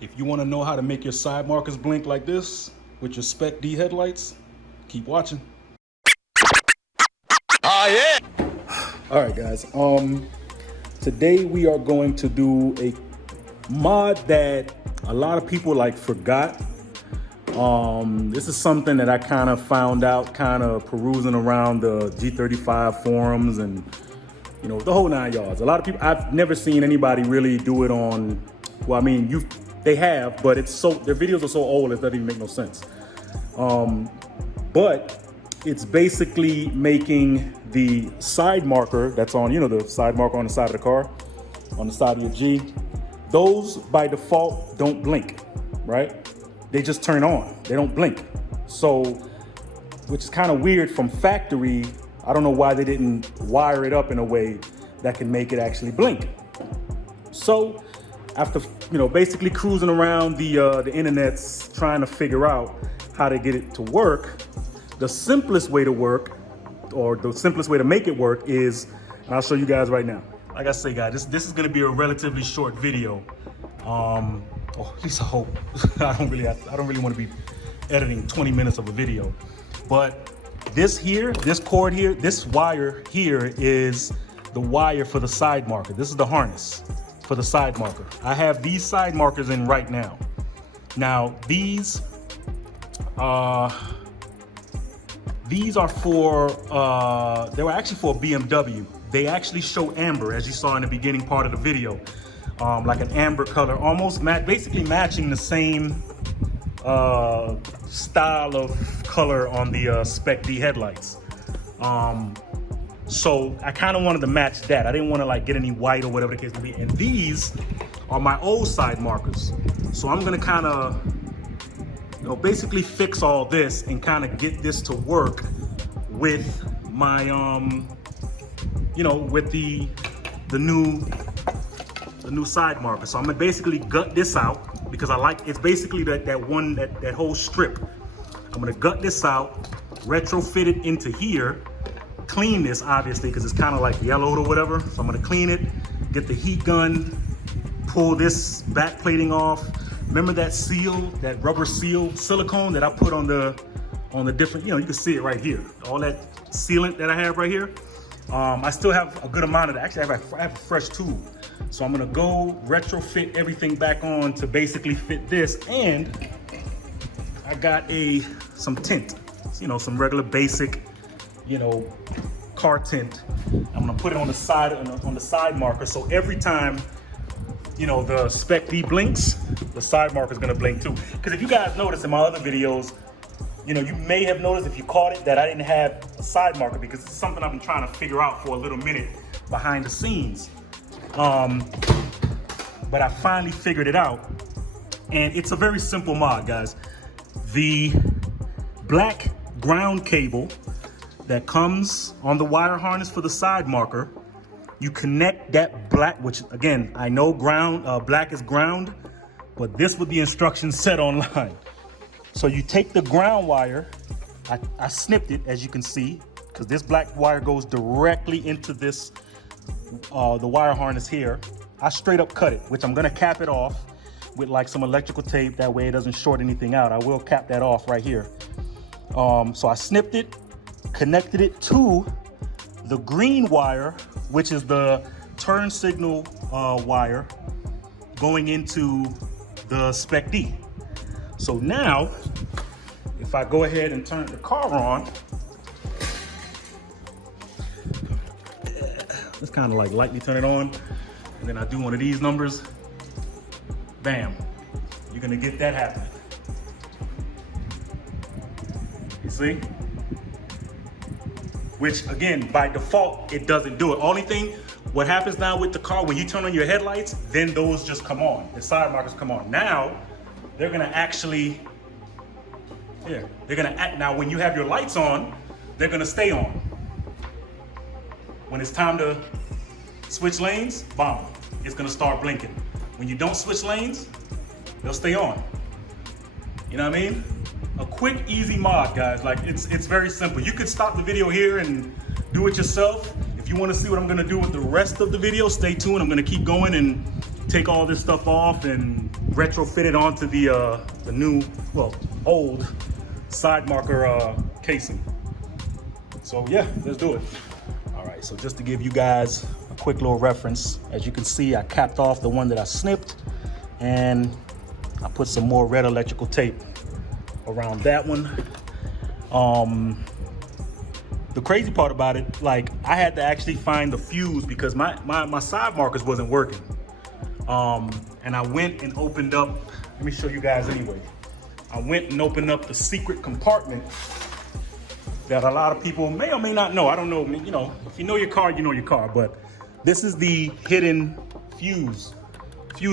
If you want to know how to make your side markers blink like this with your Spec D headlights, keep watching. Oh yeah! All right, guys. Today we are going to do a mod that a lot of people forgot. This is something that I kind of found out, kind of perusing around the G35 forums and the whole 9 yards. A lot of people, I've never seen anybody really do it on. Well, I mean, they have, but their videos are so old it doesn't even make no sense. But it's basically making the side marker that's on, the side marker on the side of the car, on the side of your G. Those by default don't blink, right? They just turn on, they don't blink. So, which is kind of weird from factory. I don't know why they didn't wire it up in a way that can make it actually blink. So, after basically cruising around the internets trying to figure out how to get it to work, the simplest way to work, or the simplest way to make it work is, and I'll show you guys right now. Like I say, guys, this is going to be a relatively short video. Or at least I hope. I don't really want to be editing 20 minutes of a video. But this cord here, this wire here is the wire for the side marker. This is the harness for the side marker. I have these side markers in right now. Now these are for, they were actually for BMW. They actually show amber, as you saw in the beginning part of the video. Like an amber color, almost basically matching the same style of color on the Spec D headlights. So I kind of wanted to match that. I didn't want to get any white or whatever the case may be. And these are my old side markers. So I'm gonna kind of, basically fix all this and kind of get this to work with my, with the new side marker. So I'm gonna basically gut this out because it's basically that whole strip. I'm gonna gut this out, retrofit it into here, clean this obviously because it's kind of yellowed or whatever. So I'm gonna clean it, get the heat gun, pull this back plating off. Remember that seal, that rubber seal silicone that I put on the different, you can see it right here. All that sealant that I have right here. I still have a good amount of that. Actually, I have a fresh tube. So I'm gonna go retrofit everything back on to basically fit this. And I got some tint, some regular basic, car tint. I'm gonna put it on the side marker. So every time, the Spec D blinks, the side marker is gonna blink too. Because if you guys notice in my other videos, you may have noticed if you caught it that I didn't have a side marker because it's something I've been trying to figure out for a little minute behind the scenes. But I finally figured it out, and it's a very simple mod, guys. The black ground cable that comes on the wire harness for the side marker, you connect that black, which again, I know black is ground, but this was the instructions said online. So you take the ground wire, I snipped it as you can see, because this black wire goes directly into this, the wire harness here. I straight up cut it, which I'm gonna cap it off with some electrical tape, that way it doesn't short anything out. I will cap that off right here. So I snipped it, connected it to the green wire, which is the turn signal wire going into the Spec D. So now, if I go ahead and turn the car on, let's kind of lightly turn it on, and then I do one of these numbers, bam, you're gonna get that happening. You see? Which again, by default, it doesn't do it. Only thing, what happens now with the car, when you turn on your headlights, then those just come on, the side markers come on. Now, they're gonna actually, now when you have your lights on, they're gonna stay on. When it's time to switch lanes, bam, it's gonna start blinking. When you don't switch lanes, they'll stay on. You know what I mean? A quick, easy mod, guys. It's very simple. You could stop the video here and do it yourself. If you wanna see what I'm gonna do with the rest of the video, stay tuned. I'm gonna keep going and take all this stuff off and retrofitted onto the new, well, old side marker casing. So yeah, let's do it. All right, so just to give you guys a quick little reference, as you can see, I capped off the one that I snipped, and I put some more red electrical tape around that one. The crazy part about it, like, I had to actually find the fuse because my side markers wasn't working. And I went and opened up, let me show you guys anyway. I went and opened up the secret compartment that a lot of people may or may not know. I don't know, you know, if you know your car, you know your car, but this is the hidden fuse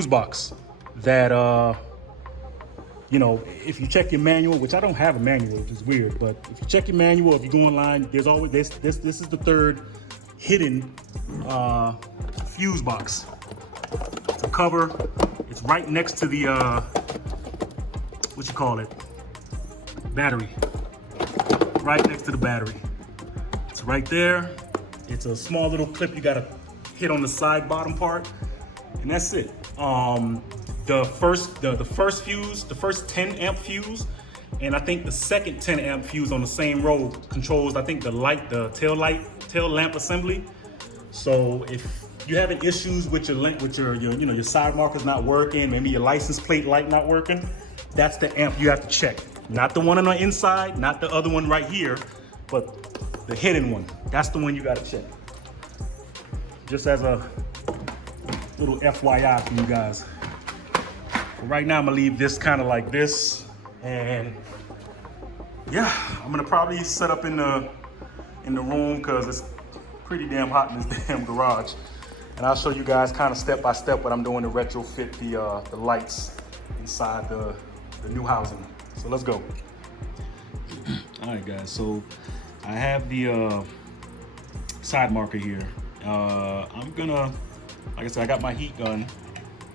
box that, you know, if you check your manual, which I don't have a manual, which is weird, but if you check your manual, if you go online, there's always this is the third hidden fuse box. It's a cover. It's right next to the what you call it, battery. Right next to the battery. It's right there. It's a small little clip you gotta hit on the side bottom part, and that's it. The first fuse, the first 10 amp fuse, and I think the second 10 amp fuse on the same row controls, I think, the tail lamp assembly. So if you're having issues with your side markers not working, maybe your license plate light not working, that's the amp you have to check. Not the one on the inside, not the other one right here, but the hidden one. That's the one you gotta check. Just as a little FYI for you guys. But right now I'm gonna leave this kind of like this, and yeah, I'm gonna probably set up in the room because it's pretty damn hot in this damn garage. And I'll show you guys kind of step by step what I'm doing to retrofit the lights inside the new housing. So let's go. All right, guys, so I have the side marker here. I'm gonna, like I said, I got my heat gun,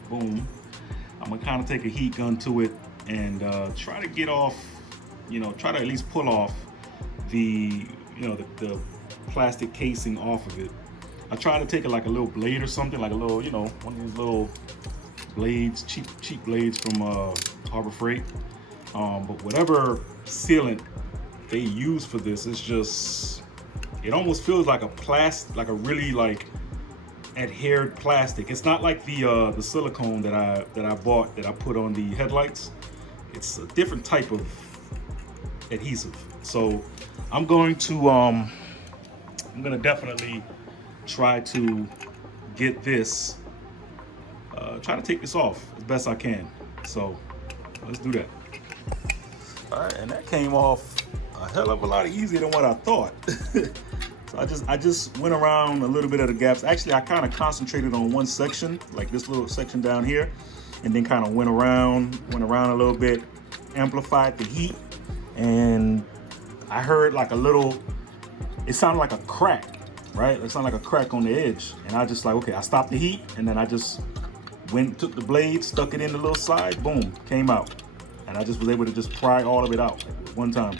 boom. I'm gonna kind of take a heat gun to it and try to get off, try to at least pull off the plastic casing off of it. I try to take it like a little blade or something, like a little, one of these little blades, cheap blades from Harbor Freight. But whatever sealant they use for this, it's just, it almost feels like a really like adhered plastic. It's not like the silicone that I bought that I put on the headlights. It's a different type of adhesive. So I'm going to definitely try to get this, try to take this off as best I can. So let's do that. All right, and that came off a hell of a lot easier than what I thought. So I just went around a little bit of the gaps. Actually, I kind of concentrated on one section, like this little section down here, and then kind of went around a little bit, amplified the heat, and I heard like a little, it sounded like a crack, right? It sounded like a crack on the edge. And I just like, okay, I stopped the heat, and then I just took the blade, stuck it in the little side, boom, came out. And I just was able to just pry all of it out at one time.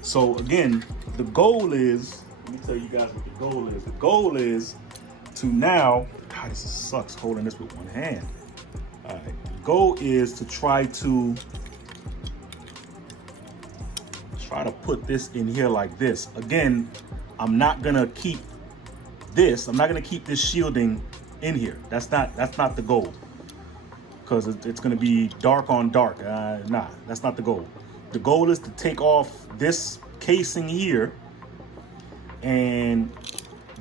So again, the goal is, let me tell you guys what the goal is. The goal is to now, God, this sucks holding this with one hand. All right, the goal is to try to put this in here like this. Again, I'm not gonna keep this shielding in here. That's not the goal, because it's gonna be dark on dark. Nah, that's not the goal. The goal is to take off this casing here and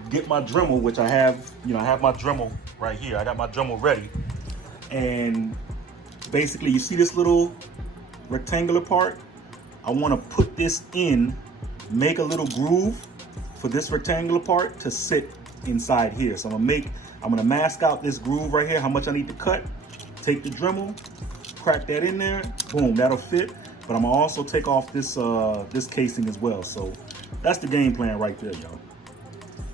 get my Dremel, which I have, I have my Dremel right here. I got my Dremel ready. And basically, you see this little rectangular part? I want to put this in, make a little groove for this rectangular part to sit inside here. So I'm gonna mask out this groove right here, how much I need to cut, take the Dremel, crack that in there, boom, that'll fit. But I'm gonna also take off this this casing as well. So that's the game plan right there, y'all.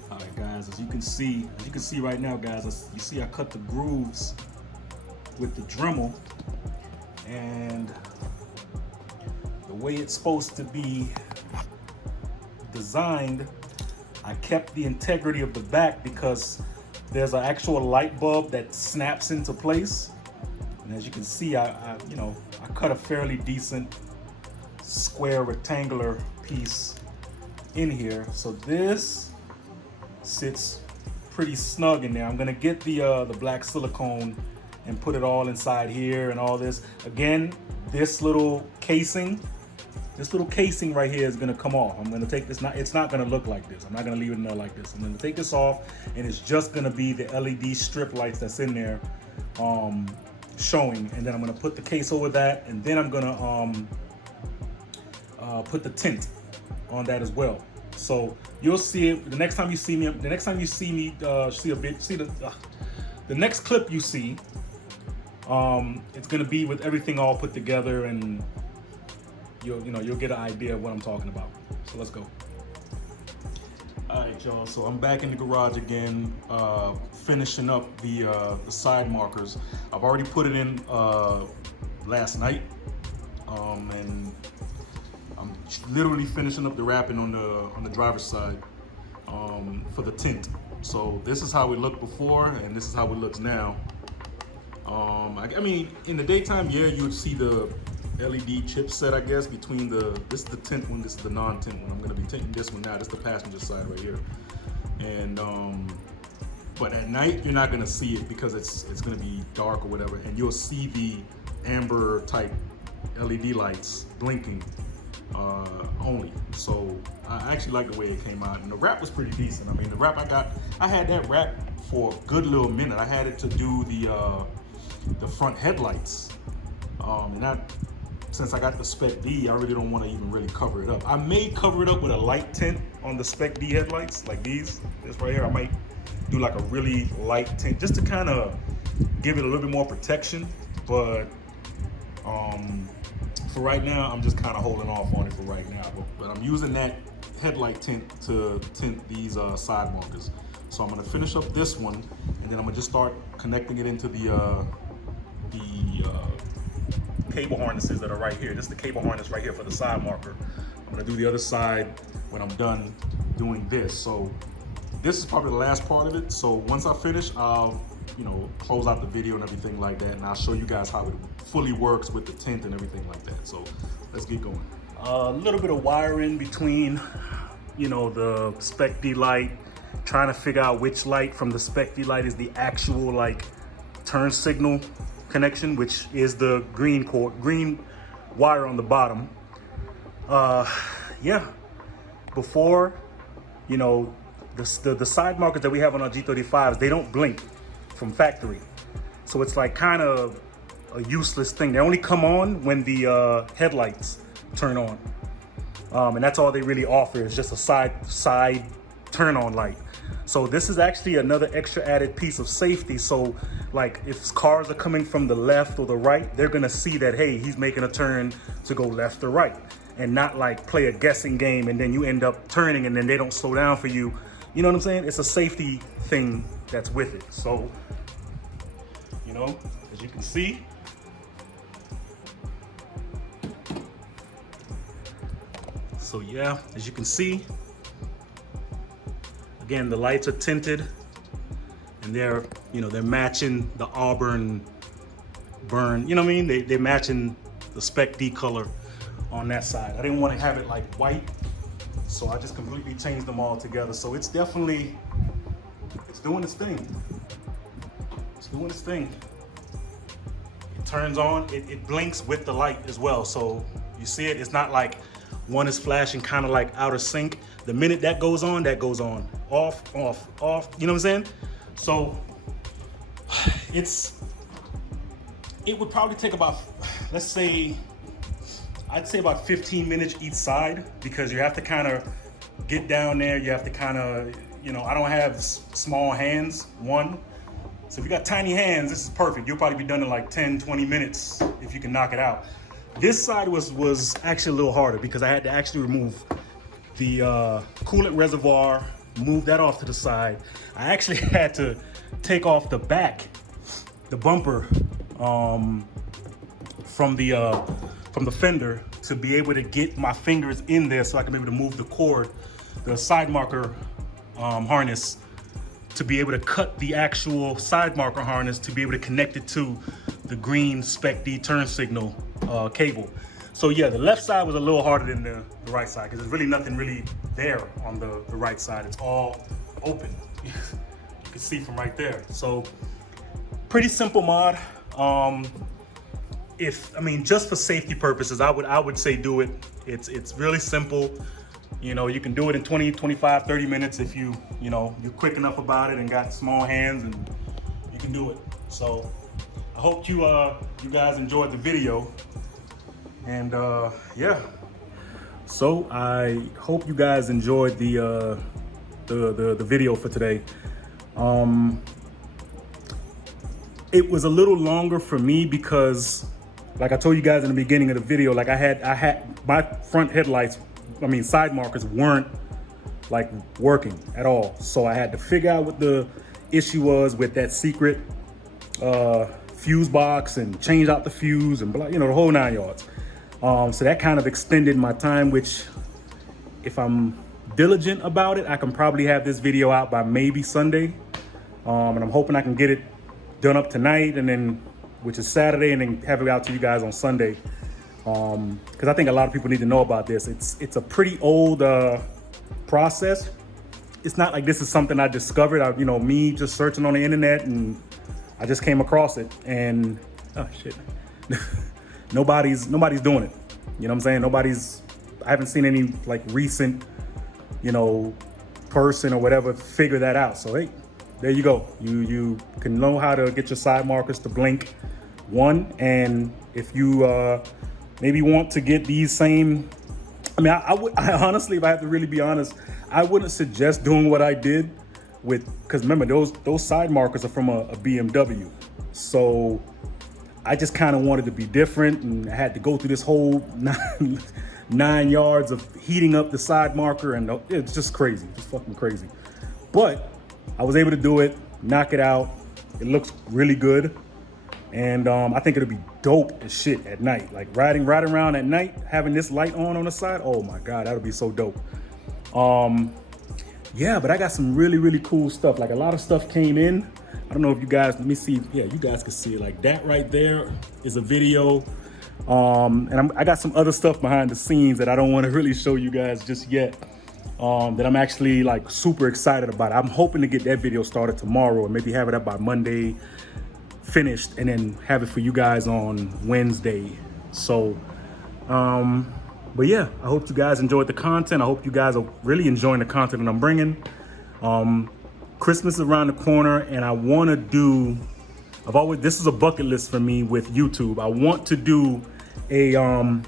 All right, guys, as you can see right now, guys, you see I cut the grooves with the Dremel, and the way it's supposed to be designed, I kept the integrity of the back because there's an actual light bulb that snaps into place. And as you can see, I cut a fairly decent square rectangular piece in here. So this sits pretty snug in there. I'm gonna get the black silicone and put it all inside here and all this. Again, this little casing right here is gonna come off. I'm gonna take this, it's not gonna look like this. I'm not gonna leave it in there like this. I'm gonna take this off, and it's just gonna be the LED strip lights that's in there showing. And then I'm gonna put the case over that, and then I'm gonna put the tint on that as well. So you'll see it the next time you see me. The next time you see me, the next clip you see, it's gonna be with everything all put together, and you'll get an idea of what I'm talking about. So let's go. All right, y'all. So I'm back in the garage again, finishing up the side markers. I've already put it in last night, and I'm literally finishing up the wrapping on the driver's side for the tint. So this is how it looked before, and this is how it looks now. I mean, in the daytime, yeah, you would see the LED chipset, I guess, between this is the tint one, this is the non-tint one. I'm gonna be tinting this one now. This is the passenger side right here. And but at night you're not gonna see it because it's gonna be dark or whatever, and you'll see the amber type LED lights blinking only. So I actually like the way it came out, and the wrap was pretty decent. I mean, the wrap I had that wrap for a good little minute. I had it to do the front headlights, and since I got the Spec D, I really don't want to even really cover it up. I may cover it up with a light tint on the Spec D headlights, like this right here. I might do like a really light tint just to kind of give it a little bit more protection. But for right now, I'm just kind of holding off on it for right now. But I'm using that headlight tint to tint these side markers. So I'm gonna finish up this one, and then I'm gonna just start connecting it into the cable harnesses that are right here. This is the cable harness right here for the side marker. I'm gonna do the other side when I'm done doing this. So this is probably the last part of it. So once I finish, I'll close out the video and everything like that, and I'll show you guys how it fully works with the tint and everything like that. So let's get going. A little bit of wiring between the Spec D light, trying to figure out which light from the Spec D light is the actual like turn signal connection, which is the green wire on the bottom. Yeah, before, the side markers that we have on our G35s, they don't blink from factory. So it's like kind of a useless thing. They only come on when the headlights turn on. And that's all they really offer, is just a side turn on light. So this is actually another extra added piece of safety. So like if cars are coming from the left or the right, they're gonna see that, hey, he's making a turn to go left or right, and not like play a guessing game and then you end up turning and then they don't slow down for you. You know what I'm saying? It's a safety thing that's with it. So, as you can see, so yeah, as you can see, again, the lights are tinted, and they're matching the auburn burn. You know what I mean? They're matching the Spec D color on that side. I didn't want to have it like white, so I just completely changed them all together. So it's doing its thing. It's doing its thing. It turns on, it blinks with the light as well. So you see it, it's not like one is flashing kind of like out of sync. The minute that goes on, off, off, off, you know what I'm saying? So it would probably take about, I'd say about 15 minutes each side, because you have to kind of get down there. You have to kind of, I don't have small hands, one. So if you got tiny hands, this is perfect. You'll probably be done in like 10, 20 minutes if you can knock it out. This side was actually a little harder because I had to actually remove the coolant reservoir, move that off to the side. I actually had to take off the back, the bumper from the fender, to be able to get my fingers in there so I can be able to move the cord, the side marker harness, to be able to cut the actual side marker harness, to be able to connect it to the green Spec D turn signal cable. So yeah, the left side was a little harder than the right side because there's really nothing really there on the right side. It's all open. You can see from right there. So pretty simple mod. I mean, just for safety purposes, I would say do it. It's really simple. You know, you can do it in 20, 25, 30 minutes if you're quick enough about it and got small hands, and you can do it. So I hope you guys enjoyed the video. And yeah, so I hope you guys enjoyed the video for today. It was a little longer for me because, like I told you guys in the beginning of the video, like I had my front headlights, I mean side markers, weren't like working at all. So I had to figure out what the issue was with that secret fuse box and change out the fuse and blah, the whole 9 yards. So that kind of extended my time, which if I'm diligent about it, I can probably have this video out by maybe Sunday. And I'm hoping I can get it done up tonight, and then, which is Saturday, and then have it out to you guys on Sunday. Because I think a lot of people need to know about this. It's a pretty old process. It's not like this is something I discovered. Me just searching on the internet, and I just came across it, and oh shit. Nobody's doing it. You know what I'm saying? I haven't seen any like recent, person or whatever figure that out. So hey, there you go. You can know how to get your side markers to blink. One, and if you maybe want to get these same, I honestly, if I have to really be honest, I wouldn't suggest doing what I did because remember those side markers are from a BMW. So I just kind of wanted to be different, and I had to go through this whole 9 yards of heating up the side marker, and it's just crazy, just fucking crazy. But I was able to do it, knock it out. It looks really good, and I think it'll be dope as shit at night. Like riding around at night, having this light on the side. Oh my god, that'll be so dope. Yeah, but I got some really cool stuff. Like a lot of stuff came in. I don't know if you guys, let me see. Yeah, you guys can see it. Like that right there is a video. And I got some other stuff behind the scenes that I don't want to really show you guys just yet. That I'm actually like super excited about. I'm hoping to get that video started tomorrow and maybe have it up by Monday, finished, and then have it for you guys on Wednesday. So, but yeah, I hope you guys enjoyed the content. I hope you guys are really enjoying the content that I'm bringing. Christmas is around the corner, and I want to do, this is a bucket list for me with YouTube. I want to do a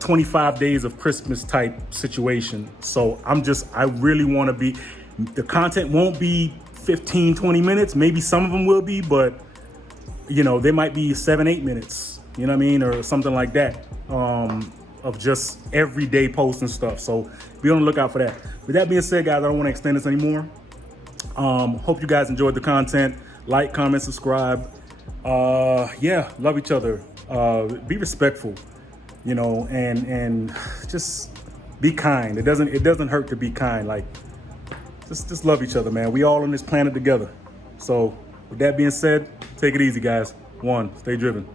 25 days of Christmas type situation. So I really want to be, the content won't be 15, 20 minutes. Maybe some of them will be, but there might be 7-8 minutes, you know what I mean? Or something like that, of just everyday posts and stuff. So be on the lookout for that. With that being said, guys, I don't want to extend this anymore. Hope you guys enjoyed the content. Like, comment, subscribe. Yeah, love each other. Be respectful, and just be kind. It doesn't hurt to be kind. Like, just love each other, man. We all on this planet together. So with that being said, take it easy, guys. One, stay driven.